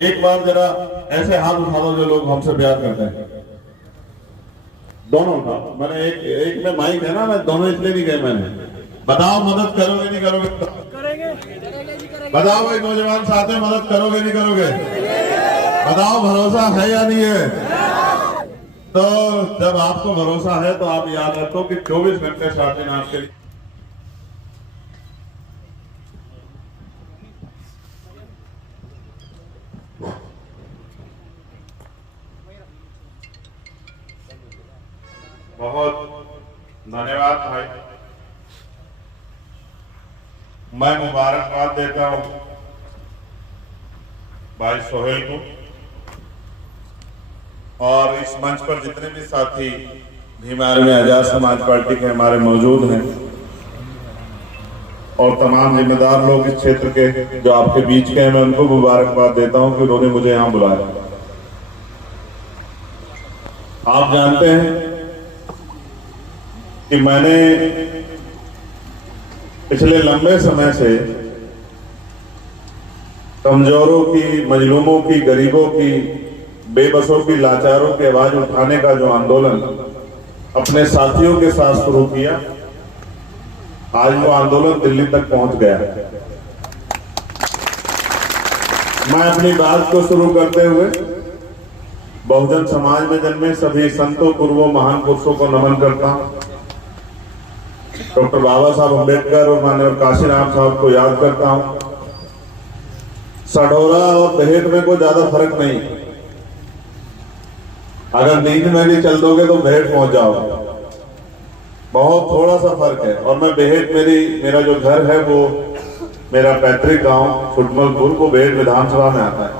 एक बार जरा ऐसे हाथ उठा दो जो लोग हमसे प्यार करते हैं। दोनों उठा। मैंने एक में माइक है ना, मैं दोनों इसलिए नहीं गए मैंने। बताओ मदद करोगे नहीं करोगे? करेंगे। बताओ भाई नौजवान साथ में मदद करोगे नहीं करोगे? बताओ भरोसा है या नहीं है? तो जब आपको भरोसा है तो आप याद रखो कि 24 घंटे साथ दिन आपके लिए बहुत धन्यवाद भाई। मैं मुबारकबाद देता हूं भाई सोहेल को और इस मंच पर जितने भी साथी भीम आर्मी आजाद समाज पार्टी के हमारे मौजूद हैं और तमाम जिम्मेदार लोग इस क्षेत्र के जो आपके बीच के हैं, मैं उनको मुबारकबाद देता हूं कि उन्होंने मुझे यहां बुलाया। आप जानते हैं कि मैंने पिछले लंबे समय से कमजोरों की, मजलूमों की, गरीबों की, बेबसों की, लाचारों की आवाज उठाने का जो आंदोलन अपने साथियों के साथ शुरू किया, आज वो आंदोलन दिल्ली तक पहुंच गया। मैं अपनी बात को शुरू करते हुए बहुजन समाज में जन्मे सभी संतों, गुरुओं, महान पुरुषों को नमन करता हूं। डॉक्टर बाबा साहब अम्बेडकर और माननीय काशीराम साहब को याद करता हूं। सढौरा और दहेज में कोई ज्यादा फर्क नहीं। अगर नींद में भी चल दोगे तो भेंट पहुंच जाओगे, बहुत थोड़ा सा फर्क है। और मैं बेहेट, मेरा जो घर है वो मेरा पैतृक गांव फुटमलपुर, वो बेहेट विधानसभा में आता है।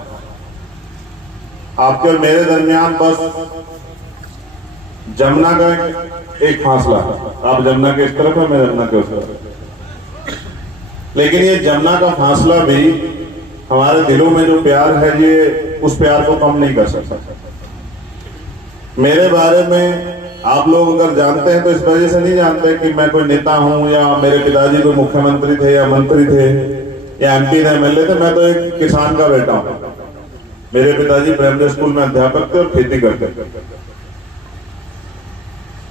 आपके और मेरे दरमियान बस जमुना का एक फासला है। आप जमुना के इस तरफ है, मैं जमुना के उस तरफ। लेकिन ये जमुना का फासला भी हमारे दिलों में जो प्यार है, ये उस प्यार को कम नहीं कर सकता। मेरे बारे में आप लोग अगर जानते हैं तो इस वजह से नहीं जानते कि मैं कोई नेता हूं या मेरे पिताजी कोई मुख्यमंत्री थे या मंत्री थे या एमपी थे, एमएलए थे। मैं तो एक किसान का बेटा हूं। मेरे पिताजी प्राइमरी स्कूल में अध्यापक थे और खेती करते थे।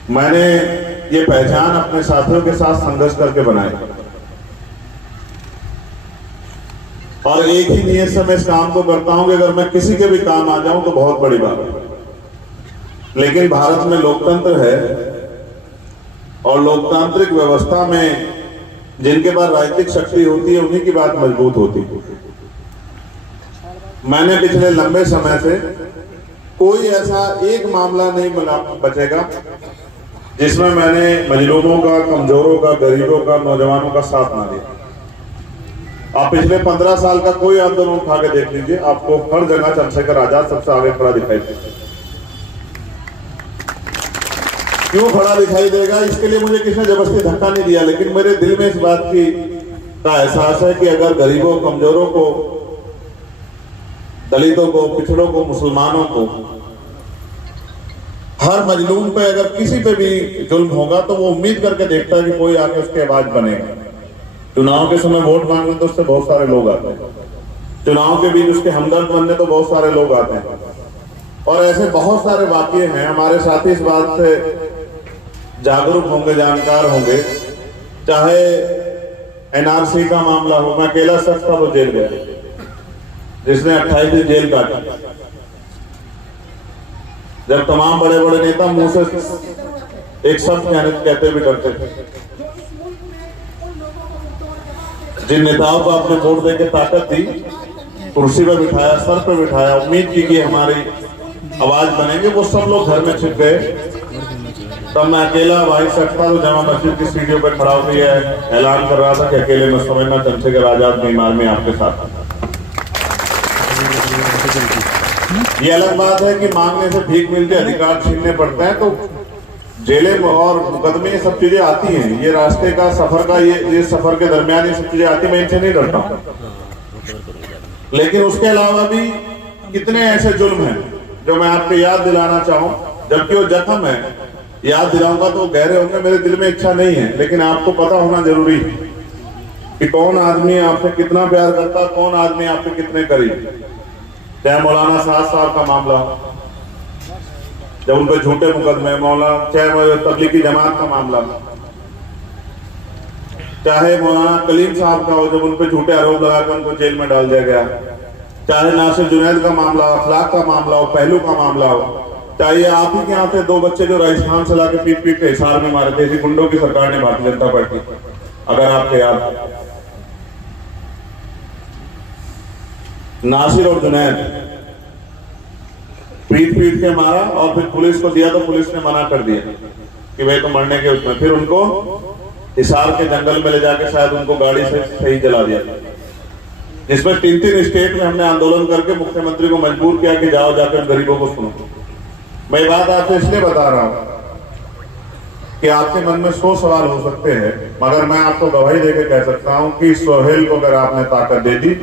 मैंने ये पहचान अपने साथियों के साथ संघर्ष करके बनाई और एक ही नियत से मैं इस काम को करता हूं कि अगर मैं किसी के भी काम आ जाऊं तो बहुत बड़ी बात है। लेकिन भारत में लोकतंत्र है और लोकतांत्रिक व्यवस्था में जिनके पास राजनीतिक शक्ति होती है उन्हीं की बात मजबूत होती है। मैंने पिछले लंबे समय से कोई ऐसा एक मामला नहीं बचेगा जिसमें मैंने मजलूमों का, कमजोरों का, गरीबों का, नौजवानों का साथ ना दिया। आप पिछले 15 साल का कोई आंदोलन उठा के देख लीजिए, आपको हर जगह चंद्रशेखर आजाद सबसे आगे खड़ा दिखाई देगा। क्यों खड़ा दिखाई देगा? इसके लिए मुझे किसी ने जबरदस्ती धक्का नहीं दिया, लेकिन मेरे दिल में इस बात का एहसास है कि अगर गरीबों, कमजोरों को, दलितों को, पिछड़ों को, मुसलमानों को, हर मजलूम पे अगर किसी पे भी जुल्म होगा तो वो उम्मीद करके देखता है कि कोई आके उसकी आवाज बनेगा। चुनाव के समय वोट मांगने तो उससे बहुत सारे लोग आते हैं, चुनाव के बीच उसके हमदर्द बनने तो बहुत सारे लोग आते हैं। और ऐसे बहुत सारे वाकये हैं। हमारे साथी इस बात से जागरूक होंगे, जानकार होंगे। चाहे एनआरसी का मामला हो, मैं अकेला शख्स था वो जेल गया, जिसने 28 दिन जेल काटी। जब तमाम बड़े बड़े नेता मुंह से एक शब्द कहते भी डरते थे। जिन नेताओं को आपने वोट देकर ताकत दी, कुर्सी पर बिठाया, सर पर बिठाया, उम्मीद की कि हमारी आवाज बनेंगे, वो सब लोग घर में छिप गए। तब मैं अकेला भाई सकता तो जमा मस्जिद की सीढ़ियों पर खड़ा होकर ऐलान कर रहा था कि अकेले मत समझना, चंद्रशेखर आजाद भीम आर्मी आपके साथ। ये अलग बात है कि मांगने से भीख मिलते, अधिकार छीनने पड़ते हैं, तो जेलें और मुकदमे ये सब चीजें आती हैं। ये रास्ते का सफर का ये सफर के दरमियान ये सब चीजें आती, मैं इनसे नहीं डरता हूं। लेकिन उसके अलावा भी कितने ऐसे जुल्म हैं जो मैं आपको याद दिलाना चाहूं, जबकि वो जख्म है। याद दिलाऊंगा तो गहरे होंगे, मेरे दिल में इच्छा नहीं है, लेकिन आपको पता होना जरूरी है कि कौन आदमी आपसे कितना प्यार करता, कौन आदमी आपके कितने करीब। चाहे मौलाना साद साहब का मामला हो, जब उन पर झूठे मुकदमे, मौलाना चाहे तबलीगी जमात का मामला, चाहे मौलाना कलीम साहब का हो जब उन पर झूठे आरोप लगाकर उनको जेल में डाल दिया गया, चाहे नासिर जुनैद का मामला, अखलाक का मामला हो, पहलू का मामला हो, चाहे आप ही के यहाँ से 2 बच्चे जो राजस्थान से लाके पीट पीट के हिसार में मारे थे, इसी गुंडों की सरकार ने भारतीय जनता पार्टी, अगर आपके याद, नासिर और जुनैद पीट पीट के मारा और फिर पुलिस को दिया तो पुलिस ने मना कर दिया कि भाई तो मरने के उसमें, फिर उनको हिसार के जंगल में ले जाके शायद उनको गाड़ी से सही जला दिया, जिसमें 3 स्टेट में हमने आंदोलन करके मुख्यमंत्री को मजबूर किया कि जाओ जाकर गरीबों को सुनो। मैं ये बात आपसे इसलिए बता रहा हूं कि आपके मन में 100 सवाल हो सकते हैं, मगर मैं आपको गवाही देकर कह सकता हूं कि सोहेल को अगर आपने ताकत दे दी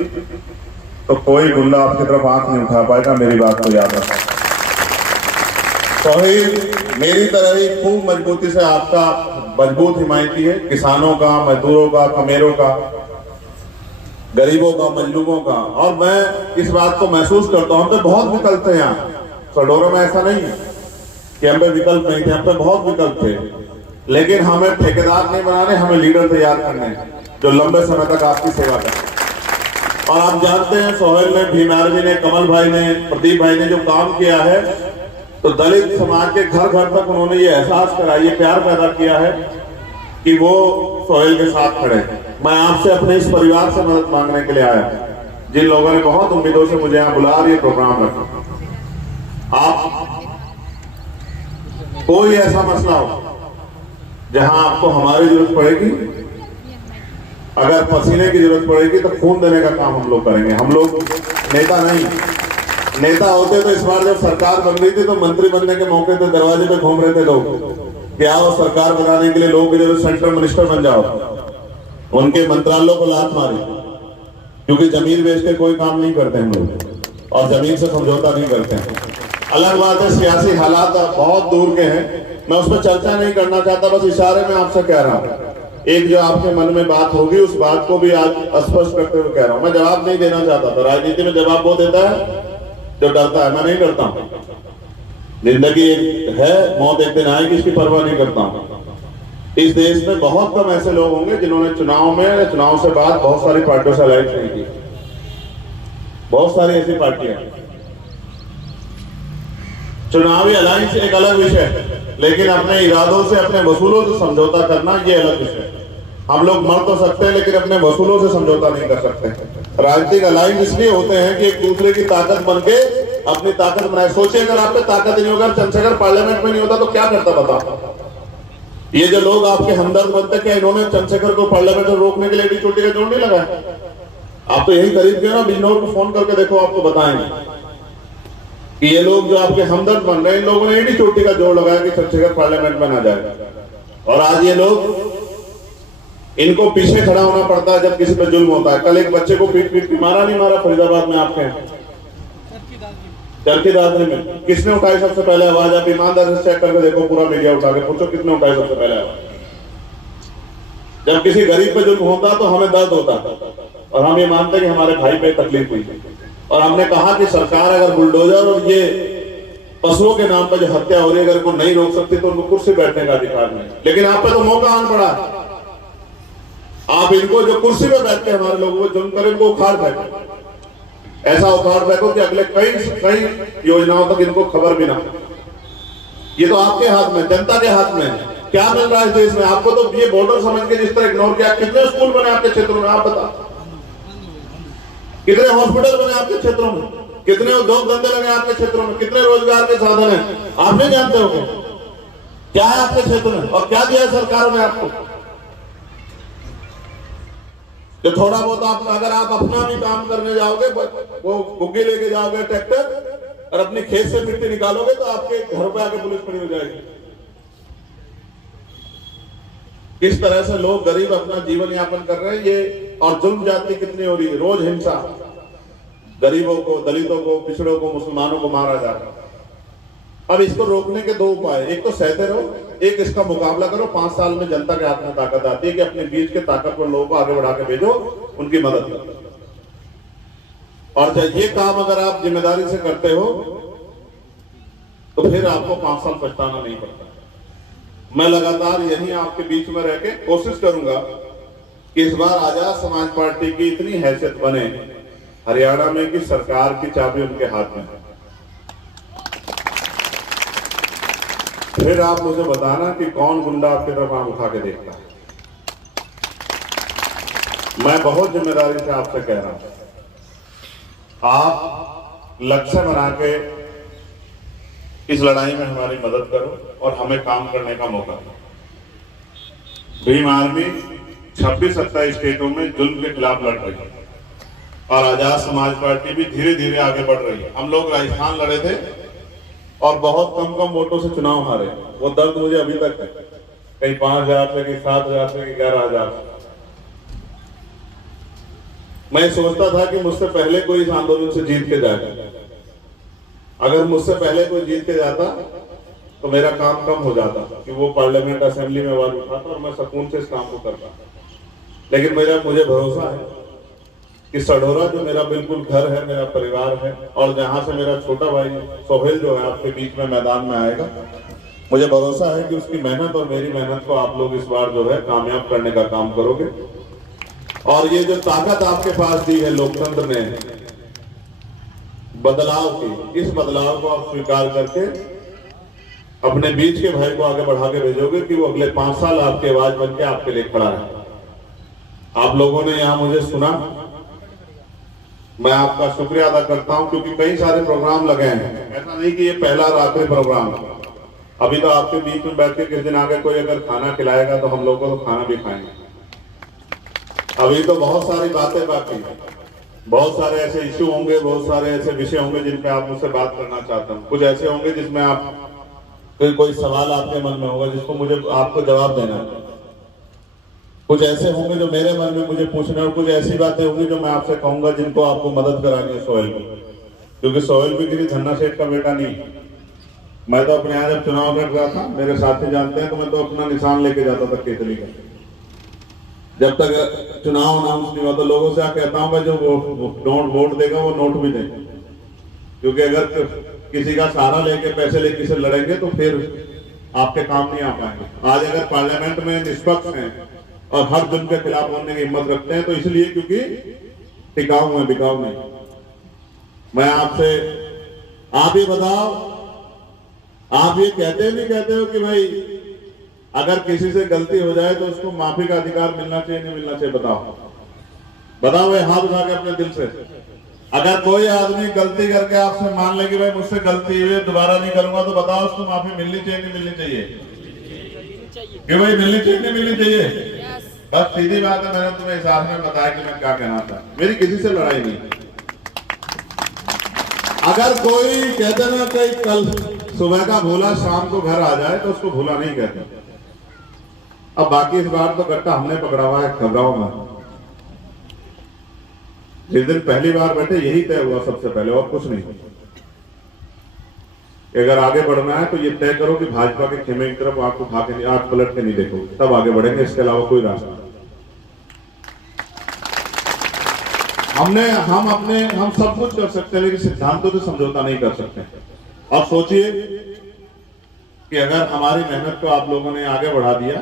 तो कोई गुंडा आपकी तरफ आंख नहीं उठा पाएगा। मेरी बात को याद रखना। सोहेल मेरी तरह ही खूब मजबूती से आपका मजबूत हिमायती है, किसानों का, मजदूरों का, कमेरों का, गरीबों का, मजलूमों का। और मैं इस बात को महसूस करता हूं, हम पे बहुत विकल्प थे यहाँ सडोरा में, ऐसा नहीं है कि हम पे विकल्प नहीं थे, हम पे बहुत विकल्प थे, लेकिन हमें ठेकेदार नहीं बनाने, हमें लीडर तैयार करने जो लंबे समय तक आपकी सेवा करें। और आप जानते हैं सोहेल ने, भीमार जी ने, कमल भाई ने, प्रदीप भाई ने जो काम किया है, तो दलित समाज के घर घर तक उन्होंने ये एहसास करा, ये प्यार पैदा किया है कि वो सोहेल के साथ खड़े। मैं आपसे अपने इस परिवार से मदद मांगने के लिए आया, जिन लोगों ने बहुत उम्मीदों से मुझे यहाँ बुला और ये प्रोग्राम रखा। आप कोई ऐसा मसला हो जहां आपको हमारी जरूरत पड़ेगी, अगर पसीने की जरूरत पड़ेगी तो खून देने का काम हम लोग करेंगे। हम लोग नेता नहीं, नेता होते तो इस बार जब सरकार बन रही थी तो मंत्री बनने के मौके पे दरवाजे पे घूम रहे थे लोग कि आओ सरकार बनाने के लिए लोग की जरूरत सेंट्रल मिनिस्टर बन जाओ, उनके मंत्रालयों को लात मारी, क्योंकि जमीन बेच के कोई काम नहीं करते हम लोग और जमीन से समझौता नहीं करते हैं। अलग बात है सियासी हालात बहुत दूर के हैं, मैं उस पर चर्चा नहीं करना चाहता, बस इशारे में आपसे कह रहा हूँ। एक जो आपके मन में बात होगी उस बात को भी आज स्पष्ट करते हुए कह रहा हूं। मैं जवाब नहीं देना चाहता था, राजनीति में जवाब वो देता है जो डरता है, मैं नहीं डरता हूं। जिंदगी है, मौत एक दिन आएगी, इसकी परवाह नहीं करता हूं। इस देश में बहुत कम ऐसे लोग होंगे जिन्होंने चुनाव में, चुनाव से बाद बहुत सारी पार्टियों से अलायंस नहीं की। बहुत सारी ऐसी पार्टियां, चुनावी अलायंस एक अलग विषय है, लेकिन अपने इरादों से, अपने वसूलों से समझौता करना ये अलग विषय है। हम लोग मर तो सकते हैं लेकिन अपने वसूलों से समझौता नहीं कर सकते। राजनीतिक अलायंस इसलिए होते हैं कि एक दूसरे की ताकत बन के अपनी ताकत बनाए। सोचिए अगर आप पे ताकत नहीं होगा, चंद्रशेखर पार्लियामेंट में नहीं होता तो क्या करता बताओ। ये जो लोग आपके हमदर्द बनते, क्या इन्होंने चंद्रशेखर को पार्लियामेंट में रोकने के लिए एडी चोटी का जोड़ नहीं लगाया? आप तो यही खरीद गए ना, बिजनौर को फोन करके देखो, आपको बताएंगे कि ये लोग जो आपके हमदर्द बन रहे हैं, इन लोगों ने एडी चोटी का जोड़ लगाया कि चंद्रशेखर पार्लियामेंट में ना जाए। और आज ये लोग, इनको पीछे खड़ा होना पड़ता है जब किसी पे जुल्म होता है। कल एक बच्चे को पीट पीट के मारा नहीं मारा फरीदाबाद में आपके चरखी दादरी में, किसने उठाई सबसे पहले आवाज? आप ईमानदारी से चेक करके देखो, पूरा मीडिया उठा के पूछो किसने उठाई सबसे पहले आवाज। जब किसी गरीब पे जुल्म होता तो हमें दर्द होता और हम ये मानते कि हमारे भाई पे तकलीफ हुई, और हमने कहा कि सरकार अगर बुलडोजर और ये पशुओं के नाम पर जो हत्या हो रही है, अगर उनको नहीं रोक सकती तो उनको कुर्सी बैठने का अधिकार नहीं। लेकिन आप पे तो मौका आन पड़ा, आप इनको जो कुर्सी पे बैठते हैं हमारे लोगों को जुल्म करें, इनको उखाड़ फेंको, ऐसा उखाड़ फेंको कि अगले कई योजनाओं तक इनको खबर भी ना। ये तो आपके हाथ में, जनता के हाथ में है। क्या मिल रहा है इस देश में आपको? तो ये बॉर्डर समझ के जिस तरह इग्नोर किया। कितने स्कूल बने आपके क्षेत्रों में, आप बता? कितने हॉस्पिटल बने आपके क्षेत्रों में? कितने उद्योग धंधे लगे आपके क्षेत्रों में? कितने रोजगार के साधन हैं? आप नहीं जानते हो क्या है आपके क्षेत्र में और क्या दिया है सरकार ने आपको? जो थोड़ा बहुत आप, अगर आप अपना भी काम करने जाओगे, वो बुग्गी लेके जाओगे ट्रैक्टर और अपनी खेत से मिट्टी निकालोगे तो आपके घर पे आके पुलिस खड़ी हो जाएगी। किस तरह से लोग गरीब अपना जीवन यापन कर रहे हैं ये, और जुल्म जाति कितनी हो रही है। रोज हिंसा, गरीबों को, दलितों को, पिछड़ों को, मुसलमानों को मारा जा रहा है। अब इसको रोकने के 2 उपाय, एक तो सहते रहो, एक इसका मुकाबला करो। 5 साल में जनता के हाथ में ताकत आती है कि अपने बीच के ताकतवर लोगों को आगे बढ़ा के भेजो, उनकी मदद करो। और जब ये काम अगर आप जिम्मेदारी से करते हो तो फिर आपको 5 साल पछताना नहीं पड़ता। मैं लगातार यहीं आपके बीच में रह के कोशिश करूंगा कि इस बार आजाद समाज पार्टी की इतनी हैसियत बने हरियाणा में कि सरकार की चाबी उनके हाथ में है। फिर आप मुझे बताना कि कौन गुंडा आपकी तरफ आंख उठा के देखता है। मैं बहुत जिम्मेदारी से आपसे कह रहा हूं, आप लक्ष्य बना के इस लड़ाई में हमारी मदद करो और हमें काम करने का मौका दो। भीम आर्मी 26-27 स्टेटों में जुल्म के खिलाफ लड़ रही है और आजाद समाज पार्टी भी धीरे धीरे आगे बढ़ रही है। हम लोग राजस्थान लड़े थे और बहुत कम वोटों से चुनाव हारे। वो दर्द मुझे अभी तक है, कहीं 5,000 से, कहीं 7,000 से, कहीं 11,000 से। मैं सोचता था कि मुझसे पहले कोई इस आंदोलन से जीत के जाए। अगर मुझसे पहले कोई जीत के जाता तो मेरा काम कम हो जाता कि वो पार्लियामेंट असेंबली में आवाज उठाता और मैं सुकून से इस काम को करता। लेकिन मुझे भरोसा है कि सढौरा जो मेरा बिल्कुल घर है, मेरा परिवार है, और जहां से मेरा छोटा भाई सोहेल जो है आपके बीच में मैदान में आएगा, मुझे भरोसा है कि उसकी मेहनत और मेरी मेहनत को आप लोग इस बार जो है कामयाब करने का काम करोगे। और ये जो ताकत आपके पास दी है लोकतंत्र ने बदलाव की, इस बदलाव को आप स्वीकार करके अपने बीच के भाई को आगे बढ़ा के भेजोगे कि वो अगले 5 साल आपकी आवाज बन के आपके लिए खड़ा रहे। आप लोगों ने यहाँ मुझे सुना, मैं आपका शुक्रिया अदा करता हूं, क्योंकि कई सारे प्रोग्राम लगे हैं। ऐसा नहीं कि ये पहला और आखिरी प्रोग्राम है। अभी तो आपके बीच में बैठ के किस दिन आगे कोई अगर खाना खिलाएगा तो हम लोग को तो खाना भी खाएंगे। अभी तो बहुत सारी बातें बाकी हैं, बहुत सारे ऐसे इश्यू होंगे, बहुत सारे ऐसे विषय होंगे जिन पे आप मुझसे बात करना चाहते हैं। कुछ ऐसे होंगे जिसमें आप कोई सवाल आपके मन में होगा जिसको मुझे आपको जवाब देना है। कुछ ऐसे होंगे जो मेरे मन में मुझे पूछना है, और कुछ ऐसी बातें होंगी जो मैं आपसे कहूंगा जिनको आपको मदद करानी है सोहेल को, क्योंकि सोहेल भी किसी धन्ना सेठ का बेटा नहीं। मैं तो अपने यहाँ जब चुनाव लड़ रहा था, मेरे साथी जानते हैं, तो मैं तो अपना निशान लेके जाता था केतली का। जब तक चुनाव अनाउंस नहीं हुआ तो लोगों से कहता हूँ मैं जो वोट देगा वो नोट भी दे, क्योंकि अगर किसी का सहारा लेके पैसे लेके से लड़ेंगे तो फिर आपके काम नहीं आ पाएंगे। आज अगर पार्लियामेंट में निष्पक्ष हैं और हर जुल्म के खिलाफ होने की हिम्मत रखते हैं तो इसलिए क्योंकि टिकाऊ है, बिकाऊ नहीं। मैं आपसे, आप ही बताओ, आप ये कहते नहीं कहते हो कि भाई अगर किसी से गलती हो जाए तो उसको माफी का अधिकार मिलना चाहिए, नहीं मिलना चाहिए? बताओ बताओ भाई, हाथ उठा के अपने दिल से। अगर कोई आदमी गलती करके आपसे मान ले कि भाई मुझसे गलती हुई, दोबारा नहीं करूंगा, तो बताओ उसको माफी मिलनी चाहिए, नहीं मिलनी चाहिए? कि भाई मिलनी चाहिए, नहीं मिलनी चाहिए? बस सीधी बात है। मैंने तुम्हें हिसाब में बताया कि मैं क्या कहना था। मेरी किसी से लड़ाई नहीं। अगर कोई कहते ना कोई कल सुबह का भूला शाम को घर आ जाए तो उसको भूला नहीं कहते। अब बाकी इस बार तो गट्टा हमने पकड़ा हुआ है खबरों में। जिस दिन पहली बार बैठे यही तय हुआ सबसे पहले, और कुछ नहीं। अगर आगे बढ़ना है तो ये तय करो कि भाजपा के खेमे की तरफ आंख उठा के, आंख पलट के नहीं देखो, तब आगे बढ़ेंगे। इसके अलावा कोई रास्ता हम सब कुछ कर सकते हैं, लेकिन सिद्धांतों से समझौता नहीं कर सकते। अब सोचिए कि अगर हमारी मेहनत को आप लोगों ने आगे बढ़ा दिया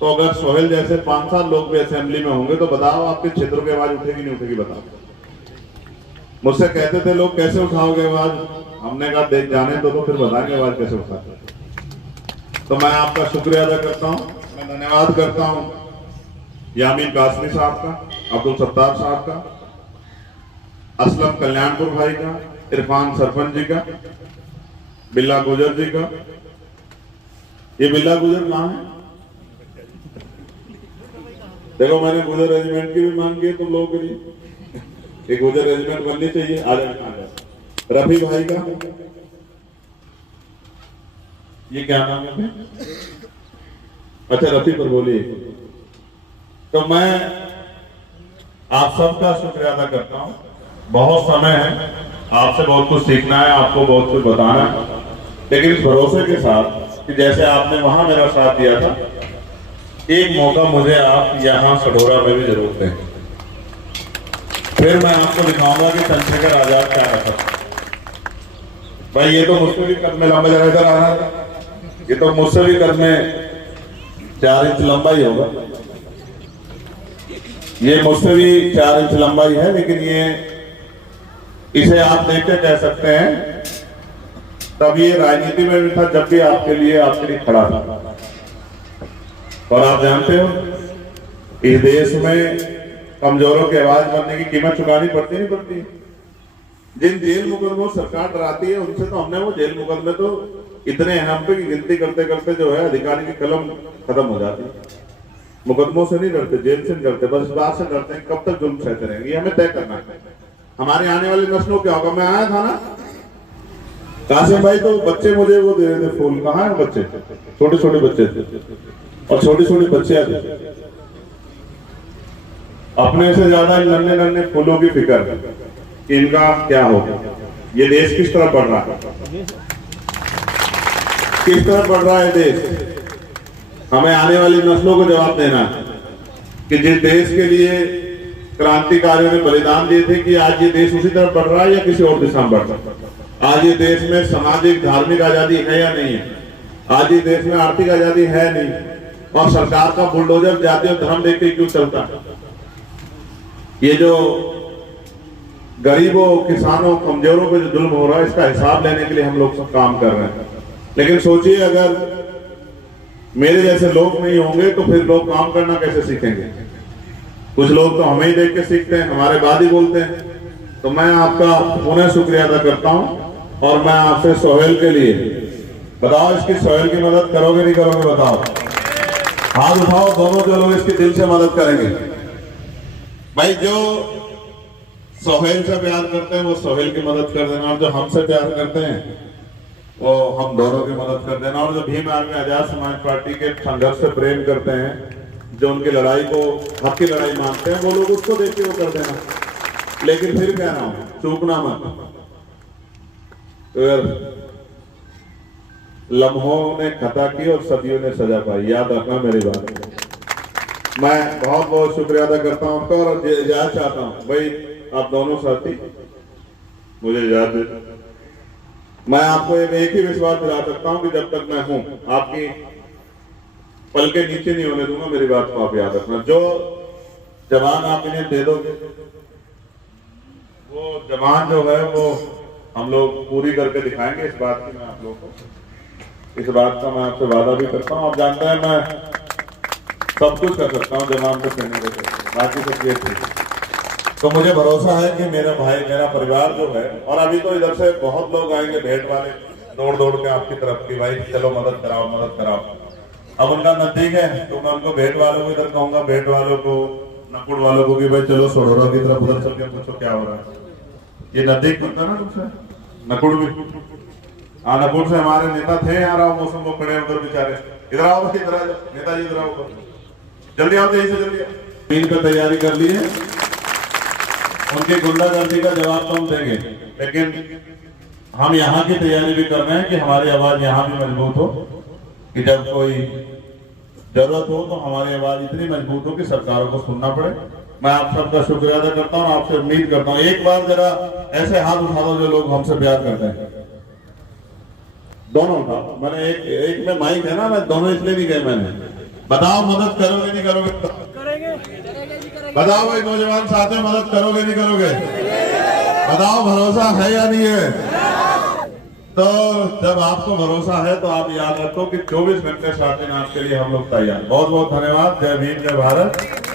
तो अगर सोहेल जैसे 5-7 लोग भी असेंबली में होंगे तो बताओ आपके क्षेत्रों की आवाज उठेगी नहीं उठेगी? बताओ। मुझसे कहते थे लोग कैसे उठाओगे आवाज? हमने कहा देख जाने तो फिर बताएंगे आवाज कैसे उठाते। तो मैं आपका शुक्रिया अदा करता हूँ, मैं धन्यवाद करता हूँ यामीन कासमी साहब का, अब्दुल सत्तार साहब का, असलम कल्याणपुर भाई का, इरफान सरपंच जी का, बिल्ला गुजर जी का। ये बिल्ला गुजर कहाँ है? देखो मैंने गुजर रेजिमेंट की भी मांग की है तुम लोगों के लिए। एक गुजर रेजिमेंट बननी चाहिए। आ जाए रफी भाई का, ये क्या नाम है? अच्छा रफी पर बोलिए। तो मैं आप सबका शुक्रिया अदा करता हूँ। बहुत समय है, आपसे बहुत कुछ सीखना है, आपको बहुत कुछ बताना है, लेकिन इस भरोसे के साथ कि जैसे आपने वहां मेरा साथ दिया था, एक मौका मुझे आप यहाँ सढौरा में भी जरूर दें। फिर मैं आपको दिखाऊंगा कि चंद्रशेखर आजाद क्या रखा। भाई ये तो मुझसे भी कद में लंबा जरा इधर आ रहा है, ये तो मुझसे भी कद में 4 इंच लंबा ही होगा, ये मुझसे भी 4 इंच लंबाई है, लेकिन ये इसे आप देख के कह सकते हैं तब ये राजनीति में भी था जब भी आपके लिए खड़ा था। और आप जानते हो इस देश में कमजोरों की आवाज बनने की कीमत चुकानी पड़ती नहीं पड़ती। जिन जेल मुकदमों सरकार डराती है उनसे तो हमने वो जेल मुकदमे तो इतने अहम पे की गिनती करते करते जो है अधिकारी की कलम खत्म हो जाती है। मुकदमों से नहीं डरते, जेल से नहीं डरते, बस इस बात से डरते हैं कब तक जुल्म सहते रहेंगे। हमें तय करना है हमारे आने वाली नस्लों क्या होगा। मैं आया था ना कासिम भाई, तो बच्चे मुझे वो दे रहे थे फूल। कहाँ है बच्चे? छोटे छोटे बच्चे थे और छोटी छोटी बच्चियां थी। अपने से ज्यादा नन्हे नन्हे फूलों की फिक्र कि इनका क्या होगा, ये देश किस तरह बढ़ रहा है, किस तरह बढ़ रहा है देश। हमें आने वाली नस्लों को जवाब देना है कि जिस देश के लिए क्रांतिकारियों ने बलिदान दिए थे कि आज ये देश उसी तरफ बढ़ रहा है या किसी और दिशा में बढ़ रहा है। आज ये देश में सामाजिक धार्मिक आजादी है या नहीं है, आज ये देश में आर्थिक आजादी है नहीं, और सरकार का बुलडोजर जाति और धर्म देख के क्यों चलता है। ये जो गरीबों, किसानों, कमजोरों पे जो जुल्म हो रहा है इसका हिसाब लेने के लिए हम लोग सब काम कर रहे हैं। लेकिन सोचिए अगर मेरे जैसे लोग नहीं होंगे तो फिर लोग काम करना कैसे सीखेंगे। कुछ लोग तो हमें ही देख के सीखते हैं, हमारे बाद ही बोलते हैं। तो मैं आपका पुनः शुक्रिया अदा करता हूं और मैं आपसे सोहेल के लिए बताओ, इसकी सोहेल की मदद करोगे नहीं करोगे बताओ? हाथ उठाओ दोनों जो लोग इसकी दिल से मदद करेंगे। भाई जो सोहेल से प्यार करते हैं वो सोहेल की मदद कर देना, और जो हमसे प्यार करते हैं वो हम दोनों की मदद कर देना। और जो भीम आर्मी आजाद समाज पार्टी के संघर्ष से प्रेम करते हैं, जो उनकी लड़ाई को हक की लड़ाई मानते हैं, वो लोग उसको देख के वो कर देना। लेकिन फिर कह रहा हूं चूकना मत। लम्हों ने खता की और सदियों ने सजा पाई, याद रखना मेरी बात। मैं बहुत बहुत शुक्रिया अदा करता हूं आपका और इजाजत चाहता हूं। भाई आप दोनों साथी मुझे इजाजत दे। मैं आपको एक ही विश्वास दिला सकता हूं कि जब तक मैं हूं आपकी पल के नीचे नहीं होने दूंगा। मेरी बात को आप याद रखना। जो जवान आप इन्हें दे दोगे वो जवान जो है वो हम लोग पूरी करके दिखाएंगे। इस बात की मैं आप लोगों को, इस बात का मैं आपसे वादा भी करता हूं। आप जानते हैं मैं सब कुछ कर सकता हूं जवान को कहने के, बाकी सब ये थी। तो मुझे भरोसा है कि मेरा भाई, मेरा परिवार जो है, और अभी तो इधर से बहुत लोग आएंगे भेंट वाले दौड़ दौड़ के आपकी तरफ की, भाई चलो मदद कराओ मदद कराओ। अब उनका नजदीक है तो मैं उनको भेंट वालों को इधर कहूंगा, भेंट वालों को, नकुड़ वालों को कि भाई चलो सरोरा की तरफ उधर चल के पूछो क्या हो रहा है। ये नजदीक पड़ता ना तुमसे, नकुड़ भी। हाँ नकुड़ से हमारे नेता थे यहाँ राव मौसम को खड़े उधर बेचारे। इधर आओ, इधर आ जाओ नेताजी, इधर आओ जल्दी आओ, यहीं से जल्दी। मीन पर तैयारी कर ली है, उनकी गुंडागर्दी का जवाब तो हम देंगे, लेकिन हम यहाँ की तैयारी भी कर रहे हैं कि हमारी आवाज यहाँ भी मजबूत हो, कि जब कोई जरूरत हो तो हमारी आवाज इतनी मजबूत हो कि सरकारों को सुनना पड़े। मैं आप सबका शुक्रिया अदा करता हूँ, आपसे उम्मीद करता हूँ एक बार जरा ऐसे हाथ उठा दो जो लोग हमसे प्यार करते हैं। दोनों उठाओ। मैंने एक में माइक है ना, मैं दोनों इसलिए नहीं गए। मैंने बताओ मदद करोगे नहीं करोगे? करेंगे। बताओ भाई नौजवान साथियों, मदद करोगे नहीं करोगे? बताओ भरोसा है या नहीं है? तो जब आपको भरोसा है तो आप याद रखो कि 24 घंटे 7 दिन आपके लिए हम लोग तैयार। बहुत बहुत धन्यवाद। जय भीम, जय भारत।